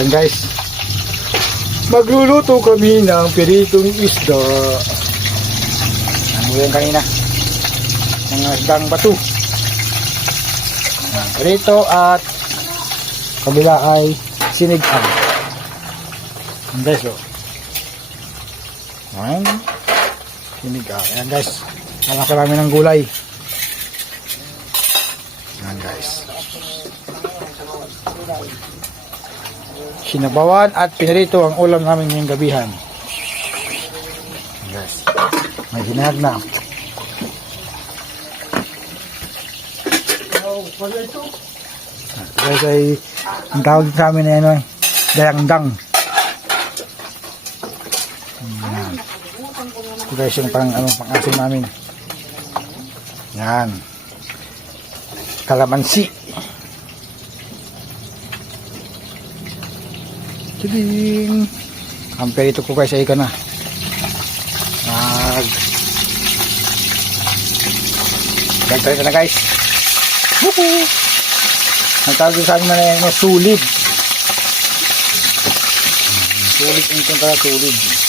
Ayan guys, magluluto kami ng piritong isda. Ang uyan kanina, mga isdang bato. Ayan, pirito at kabila ay sinigang. Ayan guys, oh. Ayan, sinigang. Ayan guys, nakarami ng gulay. Ayan guys, sinabawan at pinarito ang ulam namin ngayong gabihan. Ayan guys, may hinahag na. Guys ay ang tawag sa amin na ano, dayangdang. Ayan. Ito guys yung pang-asim namin. Yan. Kalamansi. Tiding. Ang perito ko guys ay ika na. Ganito na guys. Woohoo! Ang tawag sa amin na sulid. Sulit yung kontra, sulit.